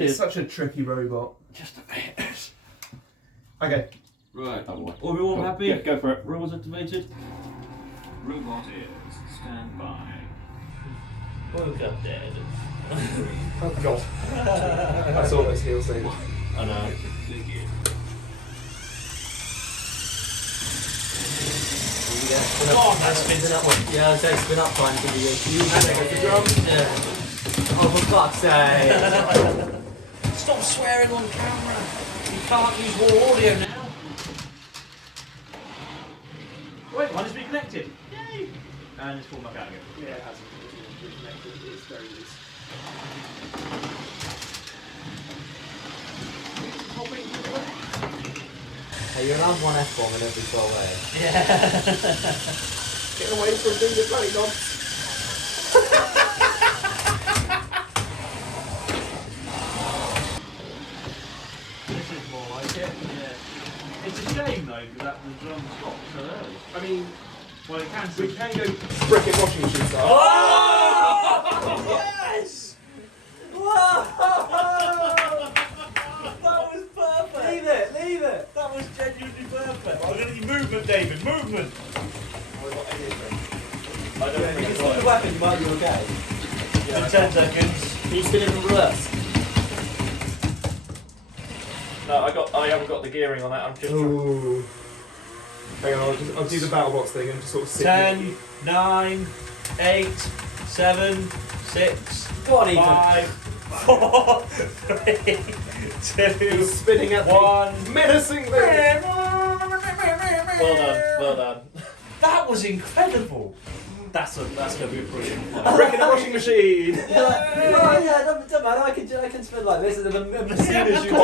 It's such a tricky robot. Just a bit. Okay. Right. Oh, Are we all happy? Yeah, go for it. Rules activated. Robot is stand by. Woke up dead. Oh god. That's all those heels say. I know. Oh, that's spins up one. Yeah, I'd say spin up time can be used. Yeah. Oh, for fuck's sake. Stop swearing on camera. You can't use raw audio now. Wait, one has been connected. Yay! And it's pulled back out again. Yeah, it hasn't. It's reconnected. It's very loose. Hey, you're allowed one F-bomb in every 12 A. Yeah. Get away from doing your bloody knobs. This is more like it. Yeah. It's a shame though, because the drum stopped so early. I mean, Well, it can. we can go frickin' washing machine style. Oh! Yes! Whoa! That was perfect! Leave it, leave it! That was genuinely perfect. I'm going to need movement, David. Movement. I don't If think you it's see the right. weapon, you might be okay. In 10 seconds. Can you spin it in reverse? No, I haven't got the gearing on that. I'm just. Ooh. Hang on, I'll do the battle box thing and just sort of sit 10, 9, 8, 7, 6, Go on, Ethan. 5, 4, 3, 2, He's spinning at 1. menacingly. Well done. Well done. That was incredible. That's going to be a brilliant fight. Frickin' washing machine. You're like, oh yeah, doesn't matter, I can spin like this, and then as soon as you do...